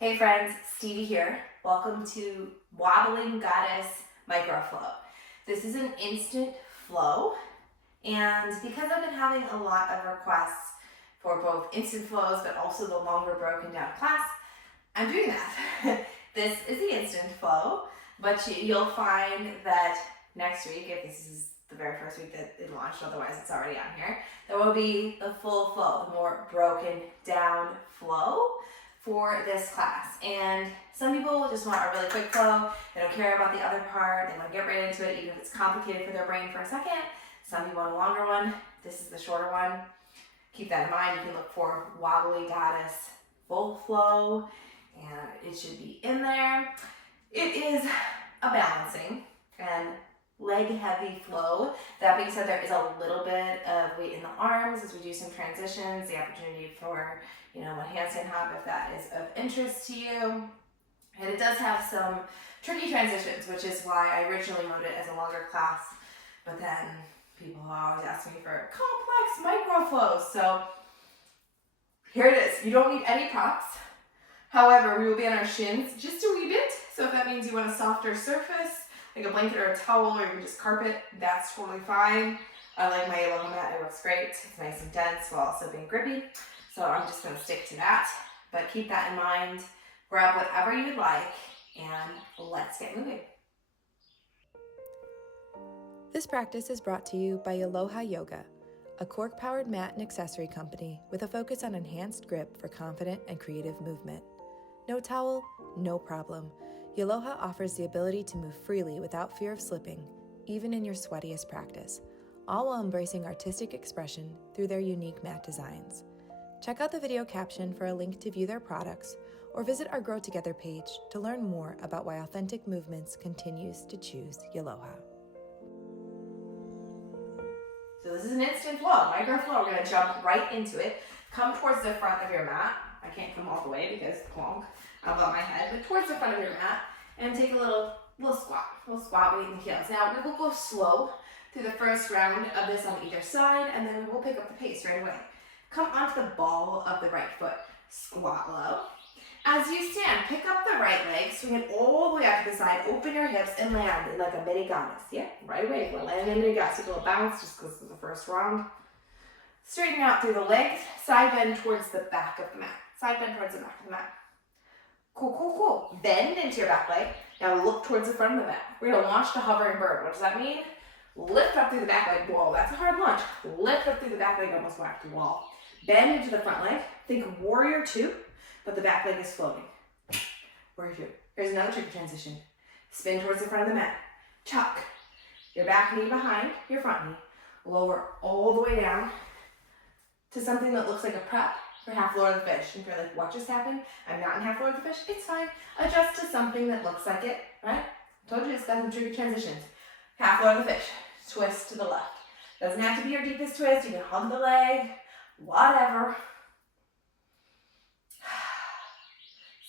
Hey friends, Stevi here. Welcome to Wobbling Goddess Microflow. This is an instant flow, and because I've been having a lot of requests for both instant flows but also the longer broken down class, I'm doing that. This is the instant flow, but you'll find that next week, if this is the very first week that it launched, otherwise it's already on here, there will be the full flow, the more broken down flow for this class. And some people just want a really quick flow. They don't care about the other part. They want to get right into it, even if it's complicated for their brain for a second. Some people want a longer one. This is the shorter one. Keep that in mind. You can look for Wobbly Goddess Full Flow, and it should be in there. It is a balancing and leg heavy flow. That being said, there is a little bit of weight in the arms as we do some transitions, the opportunity for a handstand hop if that is of interest to you. And it does have some tricky transitions, which is why I originally wrote it as a longer class, but then people always ask me for complex micro flows. So here it is. You don't need any props. However, we will be on our shins just a wee bit. So if that means you want a softer surface, like a blanket or a towel or even just carpet, that's totally fine. I like my yellow mat. It works great. It's nice and dense while also being grippy. So I'm just going to stick to that. But keep that in mind. Grab whatever you'd like and let's get moving. This practice is brought to you by Aloha Yoga, a cork-powered mat and accessory company with a focus on enhanced grip for confident and creative movement. No towel, no problem. Aloha offers the ability to move freely without fear of slipping, even in your sweatiest practice, all while embracing artistic expression through their unique mat designs. Check out the video caption for a link to view their products, or visit our Grow Together page to learn more about why Authentic Movements continues to choose Aloha. So this is an instant flow, micro flow. We're going to jump right into it. Come towards the front of your mat. I can't come all the way because plonk above my head, but towards the front of your mat, and take a little squat. We'll squat weight in the heels. Now we will go slow through the first round of this on either side, and then we will pick up the pace right away. Come onto the ball of the right foot. Squat low. As you stand, pick up the right leg, swing it all the way up to the side, open your hips, and land like a mini goddess. Yeah, right away. We're landing in a mini goddess. Take a little bounce just because this is the first round. Straighten out through the legs. Side bend towards the back of the mat. Side bend towards the back of the mat. Cool, cool, cool. Bend into your back leg. Now look towards the front of the mat. We're going to launch the hovering bird. What does that mean? Lift up through the back leg. Whoa, that's a hard launch. Lift up through the back leg, almost whack the wall. Bend into the front leg. Think warrior two, but the back leg is floating. Warrior two. Here's another tricky transition. Spin towards the front of the mat. Chuck. Your back knee behind your front knee. Lower all the way down to something that looks like a prep for half floor of the fish. And if you're like, what just happened? I'm not in half floor of the fish. It's fine. Adjust to something that looks like it, right? I told you it's got some tricky transitions. Half floor of the fish. Twist to the left. Doesn't have to be your deepest twist. You can hug the leg. Whatever.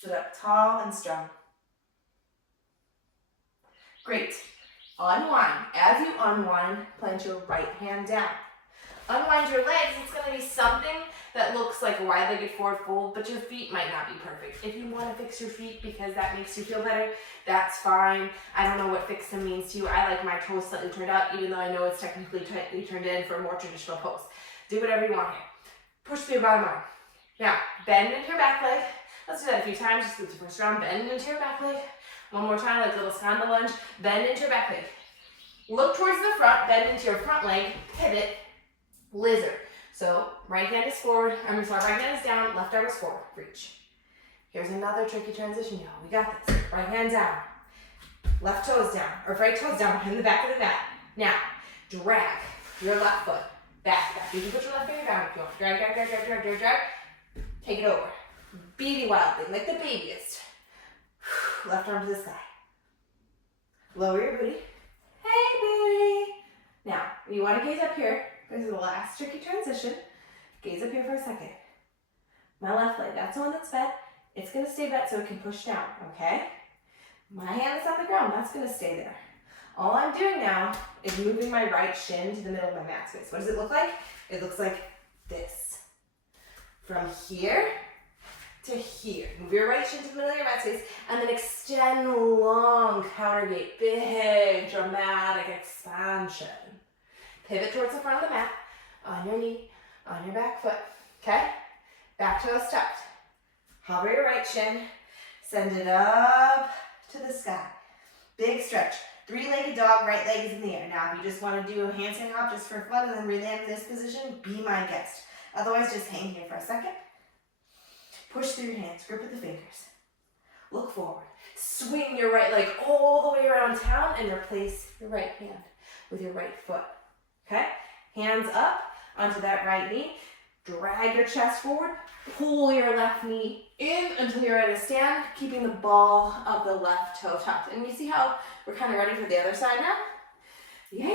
Sit up tall and strong. Great. Unwind. As you unwind, plant your right hand down. Unwind your legs. It's going to be something that looks like a wide-legged forward fold, but your feet might not be perfect. If you want to fix your feet because that makes you feel better, that's fine. I don't know what fix them means to you. I like my toes slightly turned out, even though I know it's technically tightly turned in for a more traditional pose. Do whatever you want here. Push through your bottom arm. Now, bend into your back leg. Let's do that a few times. Just do the first round. Bend into your back leg. One more time, like a little skanda lunge. Bend into your back leg. Look towards the front. Bend into your front leg. Pivot. Lizard. So right hand is forward. Right hand is down. Left arm is forward. Reach. Here's another tricky transition, y'all. We got this. Right hand down. Left toes down. Or right toes down in the back of the mat. Now, drag your left foot back. You can put your left finger down if you want. Drag, drag, drag, drag, drag, drag, drag. Take it over. Baby wild thing, like the babiest. Left arm to the sky. Lower your booty. Hey, booty. Now, you want to gaze up here. This is the last tricky transition. Gaze up here for a second. My left leg, that's the one that's bent. It's going to stay bent so it can push down, okay? My hand is on the ground. That's going to stay there. All I'm doing now is moving my right shin to the middle of my mat space. What does it look like? It looks like this. From here to here. Move your right shin to the middle of your mat space, and then extend long counter gate. Big, dramatic expansion. Pivot towards the front of the mat, on your knee, on your back foot, okay? Back toes tucked. Hover your right shin, send it up to the sky. Big stretch. Three-legged dog, right leg is in the air. Now, if you just want to do a handstand hop just for fun and then re-land in this position, be my guest. Otherwise, just hang here for a second. Push through your hands, grip with the fingers. Look forward. Swing your right leg all the way around town and replace your right hand with your right foot. Okay? Hands up onto that right knee. Drag your chest forward. Pull your left knee in until you're at a stand, keeping the ball of the left toe tucked. And you see how we're kind of ready for the other side now? Yeah,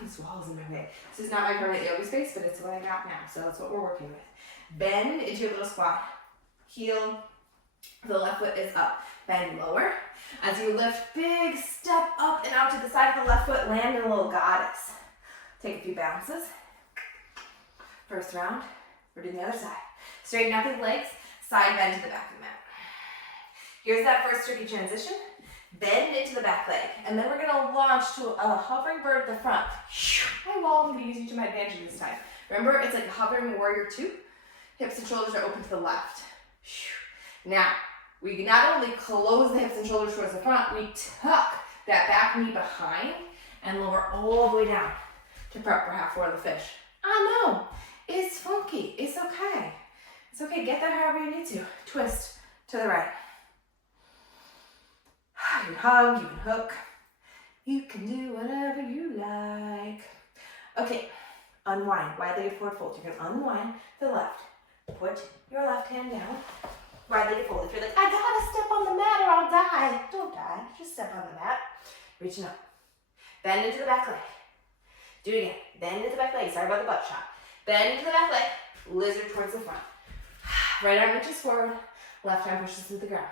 this wall is in my way. This is not my permanent yoga space, but it's what I got now, so that's what we're working with. Bend into your little squat. Heel, the left foot is up. Bend lower. As you lift, big step up and out to the side of the left foot, land in a little goddess. Take a few bounces. First round, we're doing the other side. Straighten out the legs, side bend to the back of the mat. Here's that first tricky transition. Bend into the back leg, and then we're gonna launch to a hovering bird at the front. Hi wall, I'm gonna use you to my advantage this time. Remember, it's like a hovering warrior 2. Hips and shoulders are open to the left. Now, we not only close the hips and shoulders towards the front, we tuck that back knee behind and lower all the way down to prep for half forward of the fish. I know, it's funky, it's okay. It's okay, get there however you need to. Twist to the right. You can hug, you can hook. You can do whatever you like. Okay, unwind, wide-legged forward fold. You're gonna unwind to the left. Put your left hand down. Wide-legged fold. If you're like, I gotta step on the mat or I'll die. Don't die, just step on the mat. Reaching up. Bend into the back leg. Do it again. Bend into the back leg. Sorry about the butt shot. Bend into the back leg. Lizard towards the front. Right arm reaches forward. Left arm pushes to the ground.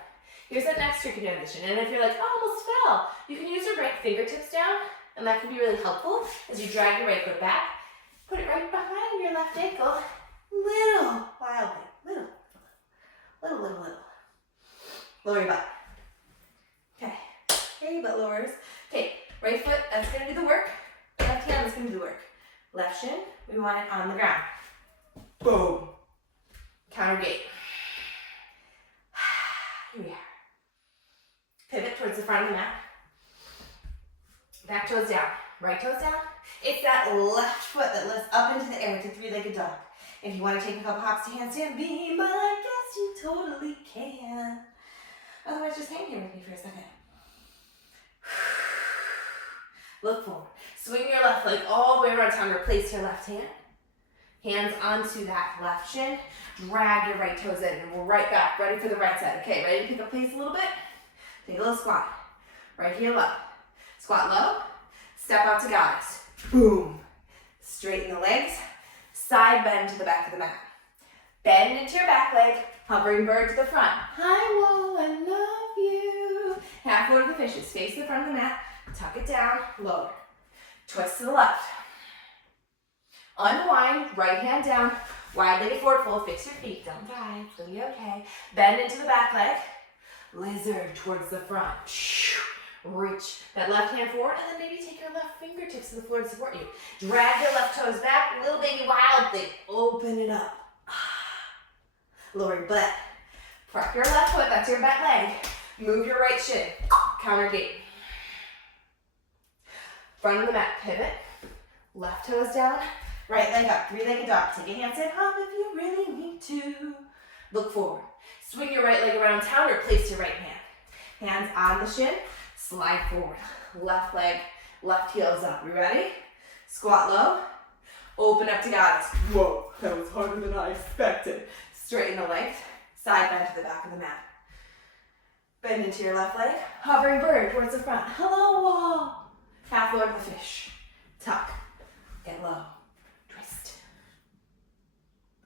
Here's that next tricky transition. And if you're like, oh, I almost fell, you can use your right fingertips down, and that can be really helpful as you drag your right foot back. Put it right behind your left ankle. Little, wildly. Little. Lower your butt. Okay. Okay, butt lowers. Okay, right foot, that's gonna do the work. Left hand is gonna do the work. Left shin, we want it on the ground. Boom. Counter gate. Here we are. Pivot towards the front of the mat. Back toes down. Right toes down. It's that left foot that lifts up into the air to three-legged dog. If you want to take a couple hops to handstand, be my guest, you totally can. Otherwise, just hang here with me for a second. Look forward. Swing your left leg all the way around town. Replace your left hand. Hands onto that left shin. Drag your right toes in, and we're right back, ready for the right side. Okay, ready to pick up pace a little bit? Take a little squat. Right heel up. Squat low. Step out to goddess. Boom. Straighten the legs. Side bend to the back of the mat. Bend into your back leg. Hovering bird to the front. Hi, wall, I love you. Half forward of the fishes. Face the front of the mat. Tuck it down. Lower. Twist to the left. Unwind. Right hand down. Wide-legged forward fold. Fix your feet. Don't die. It's gonna be okay. Bend into the back leg. Lizard towards the front. Reach that left hand forward, and then maybe take your left fingertips to the floor to support you. Drag your left toes back. Little baby wild thing. Open it up. Lower your butt. Prep your left foot. That's your back leg. Move your right shin. Counter gate. Front of the mat. Pivot. Left toes down. Right leg up. Three-legged dog. Take a handstand hop if you really need to. Look forward. Swing your right leg around town or place your right hand. Hands on the shin. Slide forward. Left leg, left heel is up. You ready? Squat low. Open up to goddess. Whoa, that was harder than I expected. Straighten the legs. Side bend to the back of the mat. Bend into your left leg. Hovering bird towards the front. Hello, wall. Half lower to the fish. Tuck. Get low. Twist.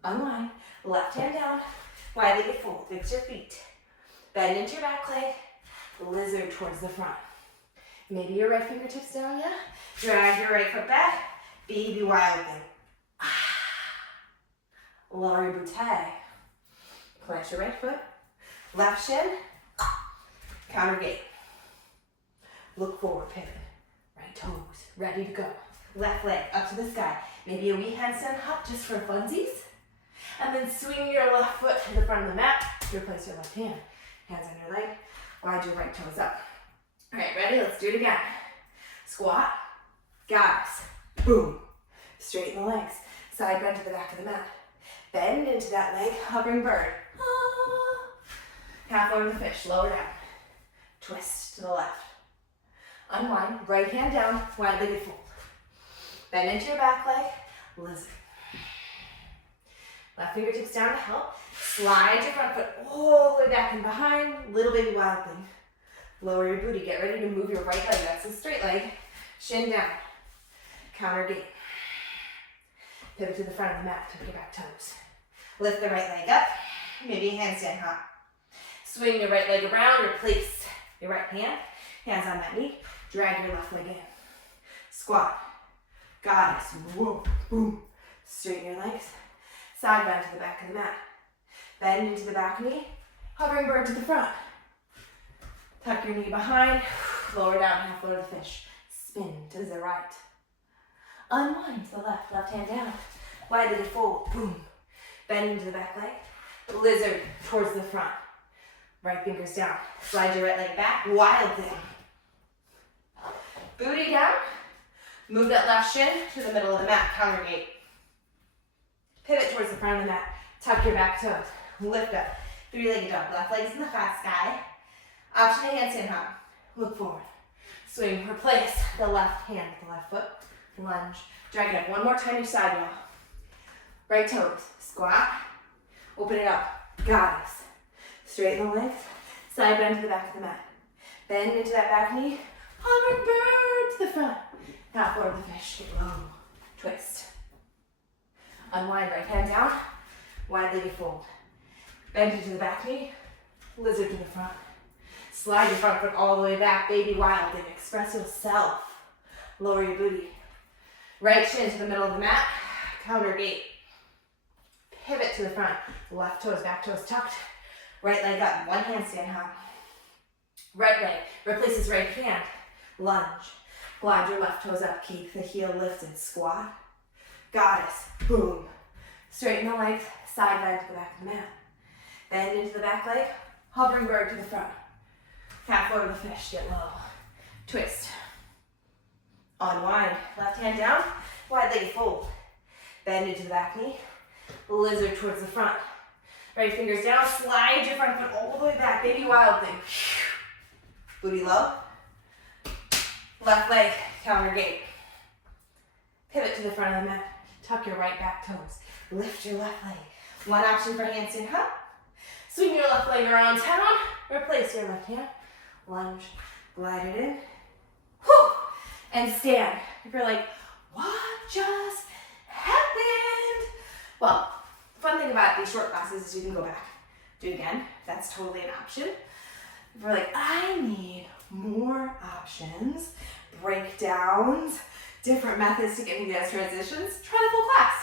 Unwind. Left hand down. Wide-legged fold. Fix your feet. Bend into your back leg. Lizard towards the front. Maybe your right fingertips down, yeah? Drag your right foot back. Baby wild thing. Lower your bootay. Plant your right foot, left shin, counter gate. Look forward, pivot. Right toes, ready to go. Left leg up to the sky. Maybe a wee handstand hop just for funsies. And then swing your left foot to the front of the mat. Replace your left hand. Hands on your leg. Wide your right toes up. All right, ready? Let's do it again. Squat. Goddess. Boom. Straighten the legs. Side bend to the back of the mat. Bend into that leg. Hovering bird. Ah. Half over the fish. Lower down. Twist to the left. Unwind. Right hand down. Wide-legged fold. Bend into your back leg. Lizard. Left fingertips down to help. Slide your front foot all the way back and behind. Little baby wild thing. Lower your booty. Get ready to move your right leg. That's the straight leg. Shin down. Counter gate. Pivot to the front of the mat. Tuck your back toes. Lift the right leg up. Maybe a handstand hop. Swing your right leg around. Replace your right hand. Hands on that knee. Drag your left leg in. Squat. Goddess. Whoa. Boom. Straighten your legs. Side bend to the back of the mat. Bend into the back knee. Hovering bird to the front. Tuck your knee behind. Lower down, half over the fish. Spin to the right. Unwind to the left. Left hand down. Wide-legged fold. Boom. Bend into the back leg. Lizard towards the front. Right fingers down. Slide your right leg back. Wild thing. Booty down. Move that left shin to the middle of the mat. Counter gate. Pivot towards the front of the mat. Tuck your back toes. Lift up. Three-legged dog. Left leg's in the flat sky. Option a handstand hop. Look forward. Swing. Replace the left hand with the left foot. Lunge. Drag it up. One more time each side, y'all. Right toes. Squat. Open it up. Goddess. Straighten the legs. Side bend to the back of the mat. Bend into that back knee. Hovering bird to the front. Half forward the fish. Get low. Twist. Unwind, right hand down. Wide-legged fold. Bend into the back knee. Lizard to the front. Slide your front foot all the way back. Baby wild thing. Express yourself. Lower your booty. Right shin to the middle of the mat. Counter gate. Pivot to the front. Left toes, back toes tucked. Right leg up. One handstand hop. Right leg replaces right hand. Lunge. Glide your left toes up. Keep the heel lifted. Squat. Goddess. Boom. Straighten the legs. Side bend to the back of the mat. Bend into the back leg. Hovering bird to the front. Half over the fish. Get low. Twist. Unwind. Left hand down. Wide-legged fold. Bend into the back knee. Lizard towards the front. Right fingers down. Slide your front foot all the way back. Baby wild thing. Booty low. Left leg. Counter gate. Pivot to the front of the mat. Tuck your right back toes. Lift your left leg. One option for handstand hop. Swing your left leg around town. Replace your left hand. Lunge. Glide it in. Whew. And stand. If you're like, what just happened? Well, the fun thing about these short classes is you can go back, do it again. That's totally an option. If you're like, I need more options, breakdowns, different methods to get into those transitions, try the full class.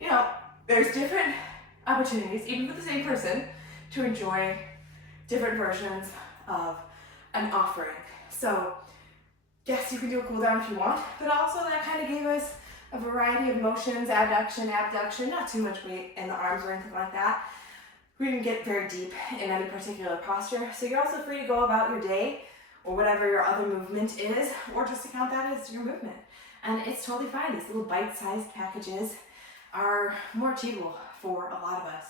You know, there's different opportunities, even for the same person, to enjoy different versions of an offering. So, yes, you can do a cool down if you want, but also that kind of gave us a variety of motions, adduction, abduction, not too much weight in the arms or anything like that. We didn't get very deep in any particular posture, so you're also free to go about your day or whatever your other movement is, or just to count that as your movement. And it's totally fine. These little bite-sized packages are more achievable for a lot of us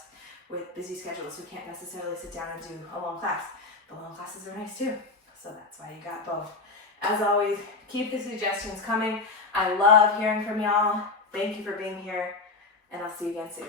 with busy schedules who can't necessarily sit down and do a long class. The long classes are nice too, so that's why you got both. As always, keep the suggestions coming. I love hearing from y'all. Thank you for being here, and I'll see you again soon.